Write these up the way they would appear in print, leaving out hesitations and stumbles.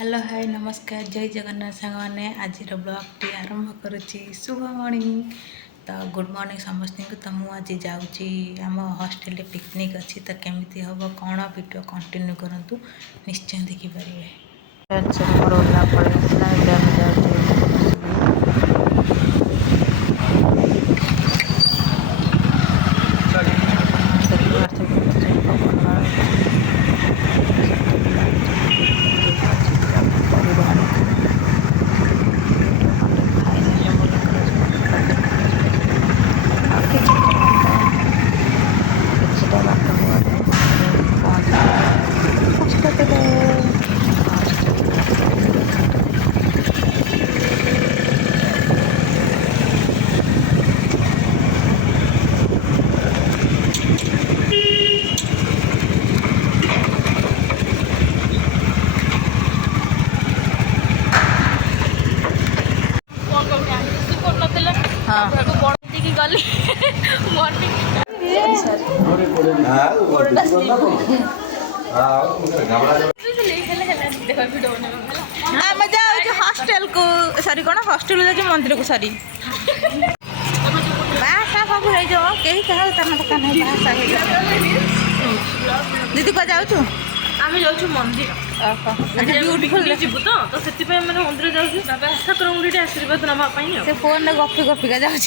Hello hi नमस्कार जय जगन्नाथ सांग मैंने आज ब्लॉग टी आरंभ करुच्ची शुभ मॉर्निंग। तो गुड मॉर्निंग समस्त को। तो मुझे जाऊँगी आम हॉस्टेल पिकनिक अच्छी तो केमी हम कौन वीडियो कंटिन्यू करूँ निश्चय देखिपारे। आम जाऊँ हॉस्टेल को सॉरी कौन हॉस्टेल जाऊँ मंदिर को सॉरी बासा सब हो कहीं क्या दुकान दीदी क्या जाऊँ आम जाऊँ मंदिर ब्यूटीफुल जीव तो से मैंने मंदिर जाऊँ ठाकुर मुझे आशीर्वाद नापी से फोन में गपी गपिका जाऊँ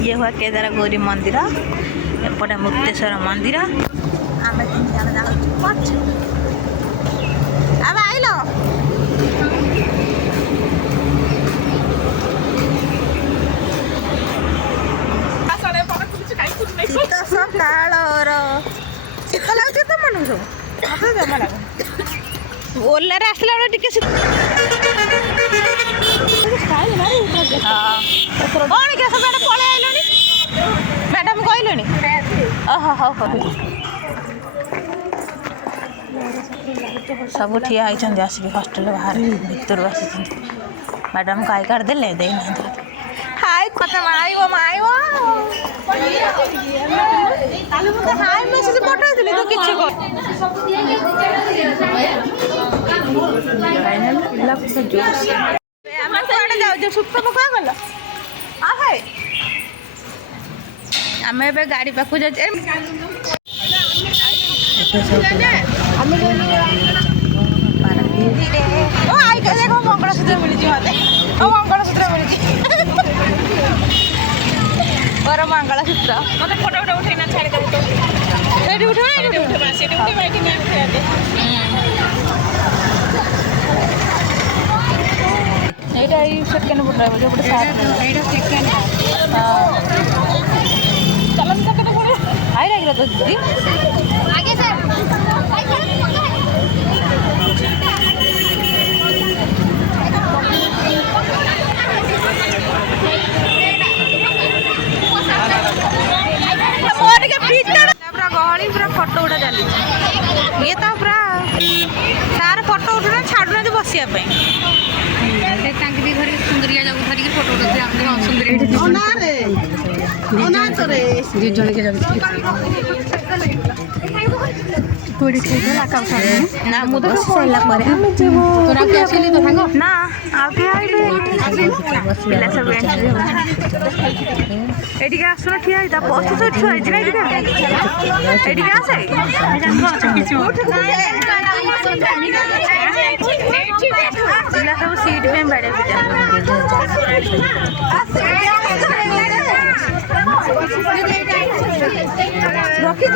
ये हुआ केदार गौरी मंदिर एपटे मुक्तेश्वर मंदिर आम तीन जन जाऊँ अब आइल शीत सकाल शीत लगे तो मन मत जमा लगे ओलारे आसला बेले टिके कौन क्या सब पलि आइल मैडम कहले सब ठिया होती आसिक हॉस्टेल बाहर भर आसी मैडम को आई कार्ड देले देना हाय खत्म आइबो माइबो हाय मेसेज पठाइली तो किछि आम ए गाड़ी पाक मंगलसूत्र मिली मत मंगलसूत्र मिली और मंगलसूत्र मत फोटो फोटो उठेना छाड़ी देबो तो सेकेंड फोटो जो सेकेंड चलो सेकेंड फोटो हाई लगे तो दीदी आगे सर गहली पूरा फोटो उठा चली ये तो पूरा सार फोटो उठा छाड़ुना बसिया भी धरिक सुंदरिया जाऊ धरिक फोटो उठा सुंदरिया जन के ना मुझे सरला ना सब एटिके आसुन ठिया बस तो छुआ एटिके आसे पिला सब सीट पे बैठे रखी